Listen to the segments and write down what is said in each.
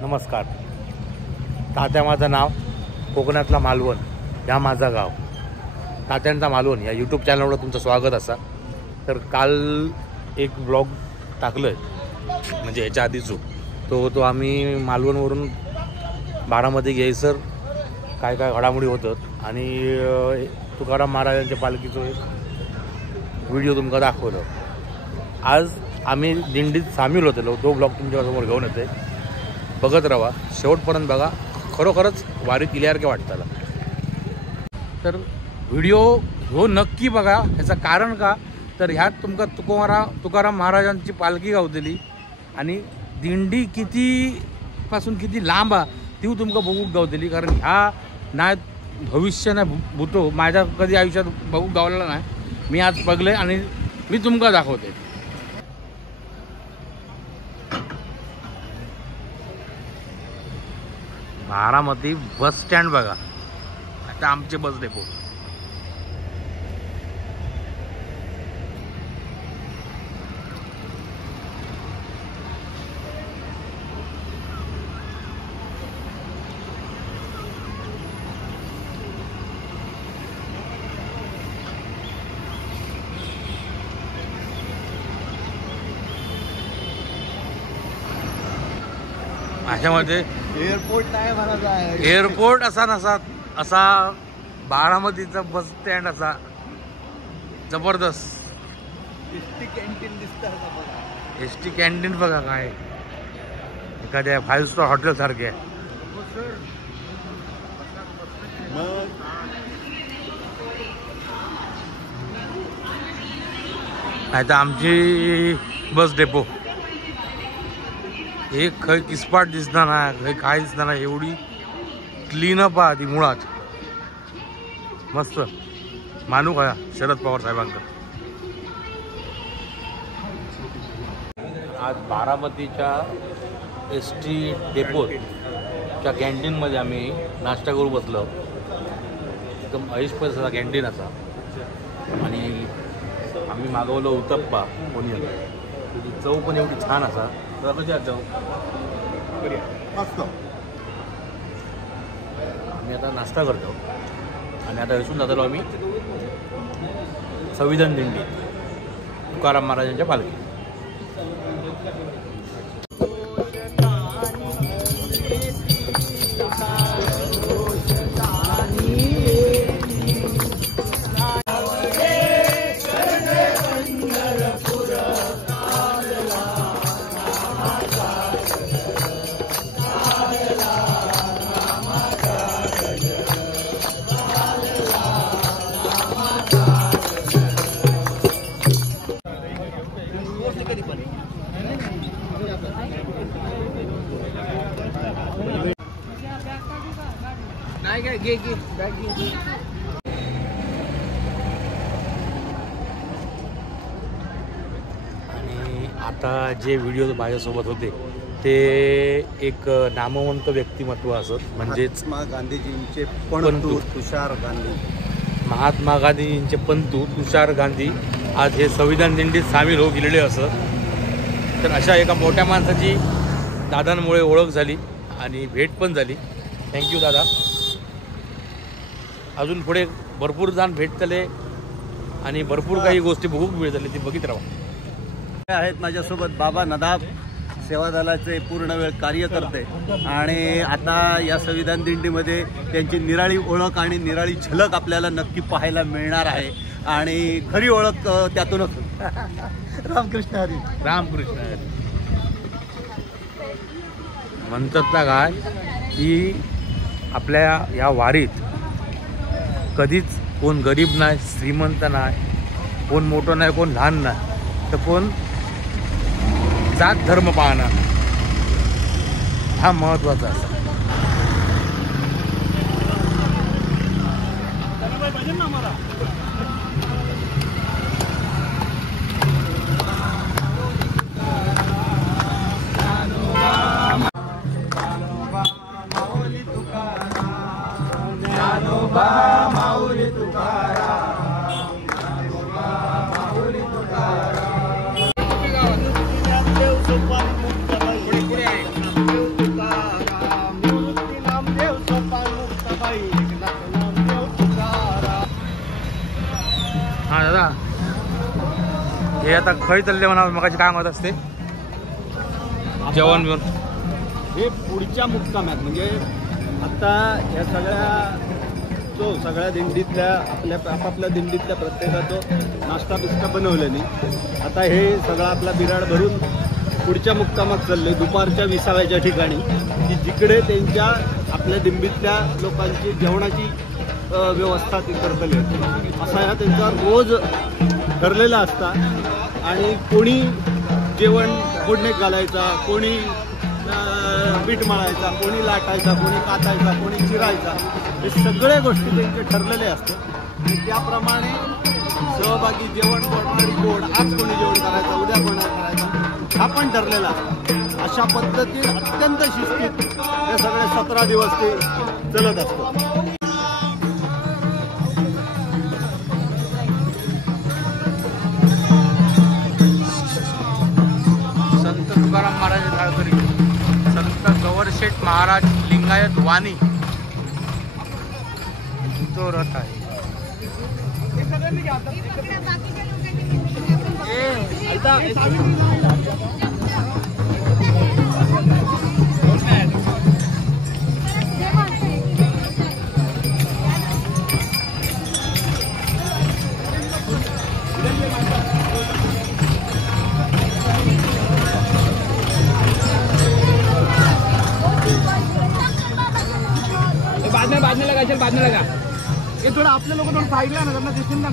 नमस्कार. तात्या माझं नाव, कोकणातला मालवण या माझा गाव. तात्यांचा मालवण या यूट्यूब चॅनलवर तुमचं स्वागत असा. तर काल एक ब्लॉग टाकलं आहे, म्हणजे ह्याच्या आधीचो तो आम्ही मालवणवरून बारामती घ्यायसर काय काय घडामोडी होतात आणि तुकाराम महाराजांच्या पालखीचं एक व्हिडिओ तुमका दाखवलं. आज आम्ही दिंडीत सामील होतो. तो ब्लॉग तुमच्यासमोर घेऊन येते, बघत राहा, शेवटपर्यंत बघा. खरोखरच वारी केल्यासारखे वाटताला. तर व्हिडिओ हो नक्की बघा. ह्याचं कारण का तर ह्यात तुमका तुकाराम महाराजांची पालखी गावतली आणि दिंडी कितीपासून किती लांब ती तुमका बघूक गावतली. कारण ह्या नाही भविष्य नाही भूतो माझ्या कधी आयुष्यात बघूक गावलेला नाही. मी आज बघले आणि मी तुमका दाखवते. बारामती बस स्टँड बघा. आता आमचे बस डेपो. अशामध्ये एअरपोर्ट नाही म्हणायचं आहे. एअरपोर्ट असा बारामतीचा बस स्टँड असा जबरदस्त. एसटी कॅन्टीन दिसतं. एसटी कॅन्टीन बघा काय एखाद्या 5 स्टार हॉटेल सारखे आहे. नाही तर आमची बस डेपो एक खै किसपाट दिसणार नाही, खै काय दिसणार नाही. एवढी क्लीनअप आहे ती मुळात. मस्त मानू का शरद पवार साहेबांकडे. आज बारामतीच्या एसटी डेपोच्या कॅन्टीनमध्ये आम्ही नाश्ता करू बसलो. एकदम ऐशपैसा कॅन्टीन असा आणि आम्ही मागवलं उत्तप्पा कोणी त्याची चव पण एवढी छान असा. कशी चव मस्त. आम्ही आता नाश्ता करतो आणि आता विसरून जातो आम्ही संविधान दिंडी तुकाराम महाराजांच्या पालखी. आणि आता जे व्हिडिओ माझ्यासोबत होते ते एक नामवंत व्यक्तिमत्व असत, म्हणजेच महात्मा गांधीजींचे पंतू तुषार गांधी. महात्मा गांधींचे पंतू तुषार गांधी आज हे संविधान दिंडीत सामील हो गेलेले असत. तर अशा एका मोठ्या माणसाची दादांमुळे ओळख झाली आणि भेट पण झाली. थँक्यू दादा. अजून पुढे भरपूर जण भेटतले आणि भरपूर काही गोष्टी बघूक मिळतले, ती बघित राहा. आहेत माझ्यासोबत बाबा नदाब, सेवा दलाचे पूर्ण वेळ कार्यकर्ते. आणि आता या संविधान दिंडीमध्ये त्यांची निराळी ओळख आणि निराळी झलक आपल्याला नक्की पाहायला मिळणार आहे. आणि खरी ओळख त्यातूनच. रामकृष्ण हरी. रामकृष्ण हरी. म्हणतात ना काय की आपल्या या वारीत कधीच कोण गरीब नाही, श्रीमंत नाही, कोण मोठं नाही, कोण लहान नाही, तर कोण जात धर्म पाहणार हा महत्त्वाचा असा. तुका आता खय चालले म्हणा मग काय मत असते जेवण बिवण हे पुढच्या मुक्कामात म्हणजे आता या सगळ्या दिंडीतल्या आपापल्या दिंडीतल्या प्रत्येकाचं नाश्ता बिस्टा बनवलं नाही. आता हे सगळं आपला बिराड भरून पुढच्या मुक्कामात चालले दुपारच्या विसाव्याच्या ठिकाणी की जिकडे त्यांच्या आपल्या दिंडीतल्या लोकांची जेवणाची व्यवस्था ती करतले असा ह्या त्यांचा रोज ठरलेला असता. आणि कोणी जेवण फोडणीत घालायचा, कोणी पीठ मळायचा, कोणी लाटायचा, कोणी कातायचा, कोणी चिरायचा, हे सगळ्या गोष्टी त्यांचे ठरलेले असतात. आणि त्याप्रमाणे सहभागी जेवण करणारी कोण आज कोणी जेवण करायचं, उद्या कोणा करायचा हा पण ठरलेला असतो. अशा पद्धतीत अत्यंत शिस्तीत हे सगळे 17 दिवस ते चलत असतात. संत तुकाराम महाराज ढाळकरी, संत गवरशेठ महाराज लिंगायत वाणी तो रथ आहे. बाद में लगा ये थोड़ा आपने लोगों थोड़ा साइड ला ना करना दिसून ना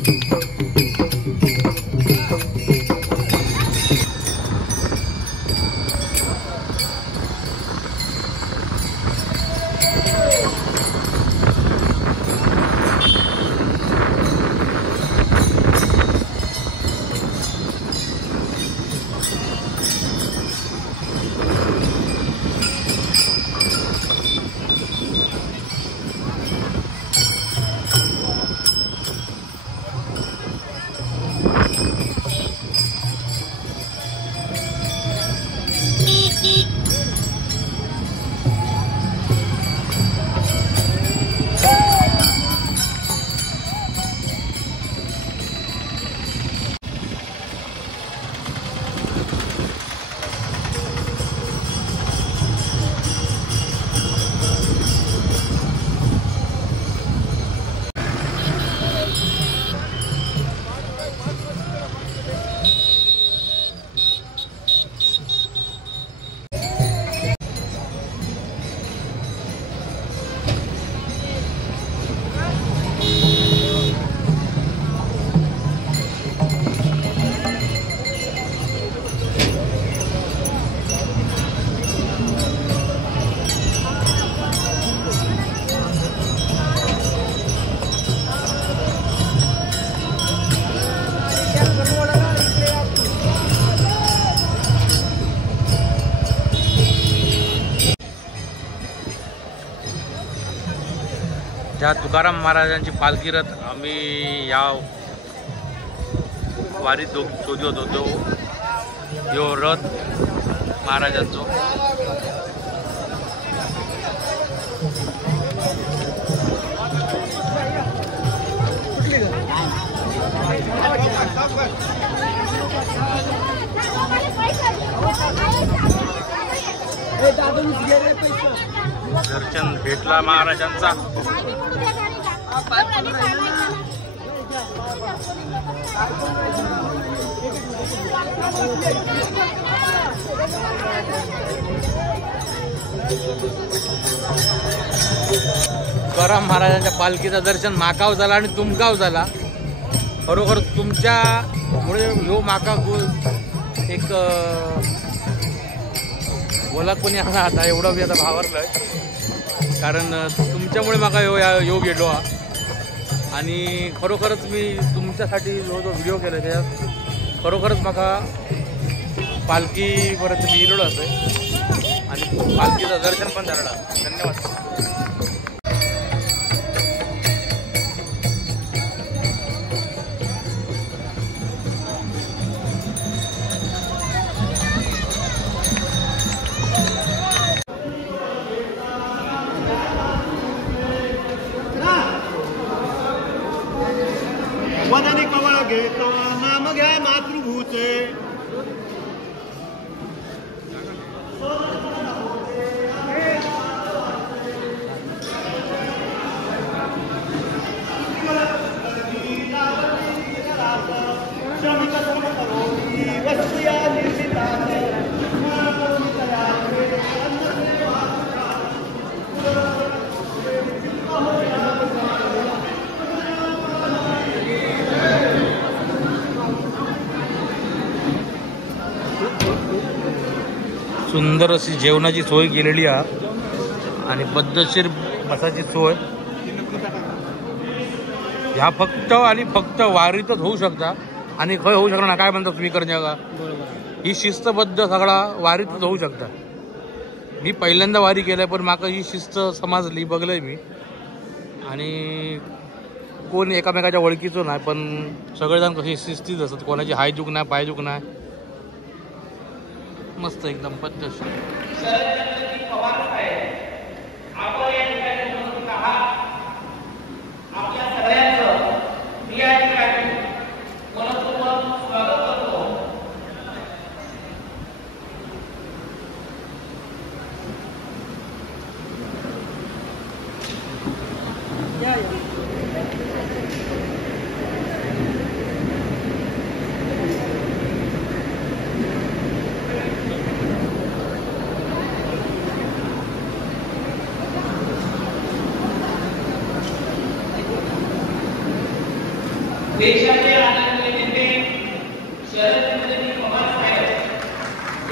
Thank you. ह्या तुकाराम महाराजांची पालखी रथ आम्ही या वारीत शोधत होतो. यो रथ महाराजांचो दर्शन भेटला महाराजांचा. तुकाराम महाराजांच्या पालखीचं दर्शन माकाव झाला आणि तुमगाव झाला. खरोखर तुमच्यामुळे ह्यो माका एक बोला कोणी हा आता एवढं मी आता भावरलोय, कारण तुमच्यामुळे माका योग गेलो आणि खरोखरच मी तुमच्यासाठी जो व्हिडिओ केला त्याच्यात खरोखरच माका पालखीपर्यंत मी गेलेलो असं आणि पालखीचं दर्शन पण झालं. धन्यवाद. वदनी कवळ घेतो नाम घ्या मातृभूचे. सुंदर अशी जेवणाची सोय केलेली आहे आणि पद्धतशीर बसाची सोय ह्या फक्त वारीतच होऊ शकता आणि खय होऊ शकणार ना. काय म्हणता तुम्ही करण्या का ही शिस्तबद्ध सगळा वारीतच होऊ शकता. मी पहिल्यांदा वारी केलंय पण माका ही शिस्त समजली बघलंय मी आणि कोण एकामेकाच्या ओळखीचं नाही पण सगळेजण कशी शिस्तीत असतात. कोणाची हाय चूक नाही पाय चूक नाही. मस्त एकदम पद्धतशीर. देशाचे आदरणीय नेते शरदचंद्रजी पवार साहेब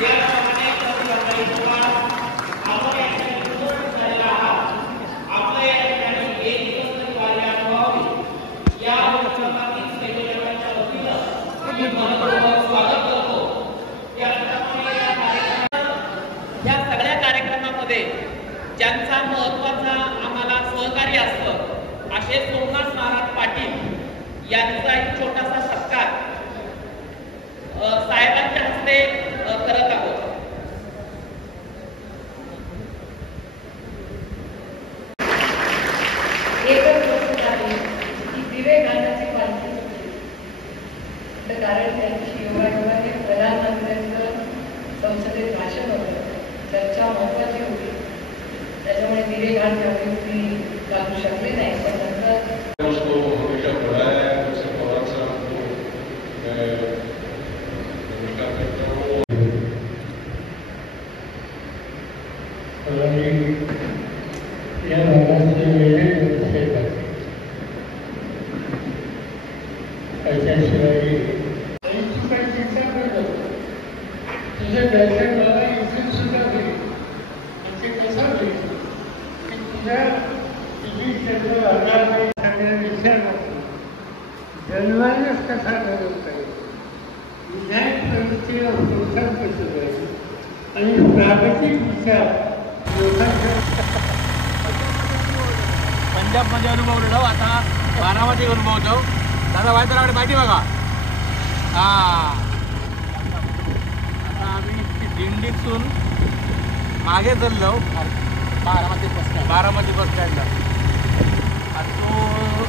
याप्रमाणे प्रतिभाताई पवार आपण या ठिकाणी उपस्थित झालेला आहात. आपल्या या ठिकाणी एक दिवस तरी वारी अनुभवावी या उपक्रमातील सैनिकांच्या वतीनं मी मनपूर्वक स्वागत करतो. या सगळ्या कार्यक्रमामध्ये ज्यांचा महत्वाचा आम्हाला सहकार्य असतं असे सोमनाथ महाराज पाटील यांचा एक छोटासा सत्कार साहेबांच्या हस्ते करत आहोत. एकच गोष्ट आहे की दिवे घालण्याची पालखी कारण त्यांची योगायोगाने प्रधानमंत्र्यांचं संसदेत भाषण होतं. चर्चा महत्वाची होती त्याच्यामुळे दिवे घालण्याची घालू शकले नाही. पण नंतर या भागाचे वेगळे विषय त्याच्याशिवाय तुझं दर्शन मला इथून सुद्धा होईल. म्हणजे कसं होईल की तुझी जन्म लागणार नाही सगळ्या विचार नसतो. जन्मानेच कसा घडवता येईल विधायक प्रवृत्तीला प्रोत्साहन कसं जाईल आणि प्रागतिक विचार लोकांच्या पंजाबमध्ये अनुभवलेलो, आता बारामती अनुभवतो. दादा वायतराकडे पाठी बघा. आता आम्ही दिंडीतून मागे चाललो बारामती बस स्टँडला. आणि तो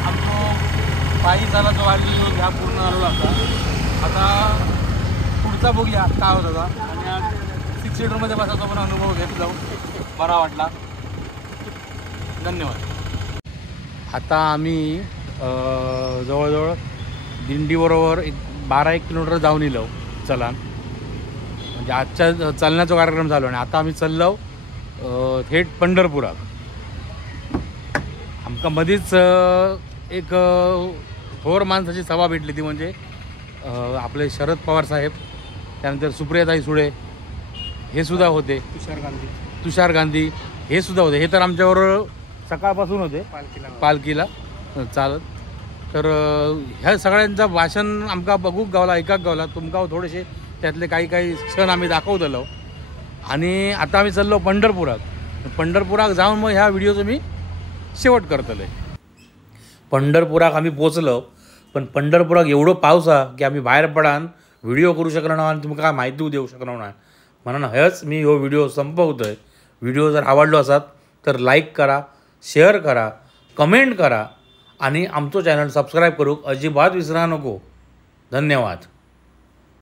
आमचा पायी झाला जो वाढली ह्या पूर्ण आलो आता पुढचा बघूया काय होत होता. आणि आज 6 सीटरमध्ये बसायचा पण अनुभव घेतला, बरा वाटला. धन्यवाद. आता आम्ही जवळजवळ दिंडीबरोबर 12-1 किलोमीटर जाऊन येलो चलान. म्हणजे आजच्या चालण्याचा कार्यक्रम झालो आणि आता आम्ही चाललो थेट पंढरपुरात. आमका मध्येच एक थोर माणसाची सभा भेटली, ती म्हणजे आपले शरद पवार साहेब, त्यानंतर सुप्रियाताई सुळे हे सुद्धा होते, तुषार गांधी हे सुद्धा होते. हे तर आमच्याबरोबर सकाळपासून होते पालखीला चालत. तर ह्या सगळ्यांचं भाषण आमका बघूक गावला, ऐकाक गावला. तुमका थोडेसे त्यातले काही क्षण आम्ही दाखवतलो. आणि आता आम्ही चाललो पंढरपुरात. पंढरपुरात जाऊन मग ह्या व्हिडिओचं मी शेवट करतलो. पंढरपुरात आम्ही पोचलो, पण पंढरपुरात एवढं पाऊस आहे की आम्ही बाहेर पडान व्हिडिओ करू शकणार नाही आणि तुमका काय माहिती देऊ शकणार नाही. म्हणून हेच मी हो व्हिडिओ संपवतोय. व्हिडिओ जर आवडलो असाल तर लाईक करा, शेअर करा, कमेंट करा आणि आमचं चॅनल सबस्क्राईब करूक अजिबात विसरा नको. धन्यवाद.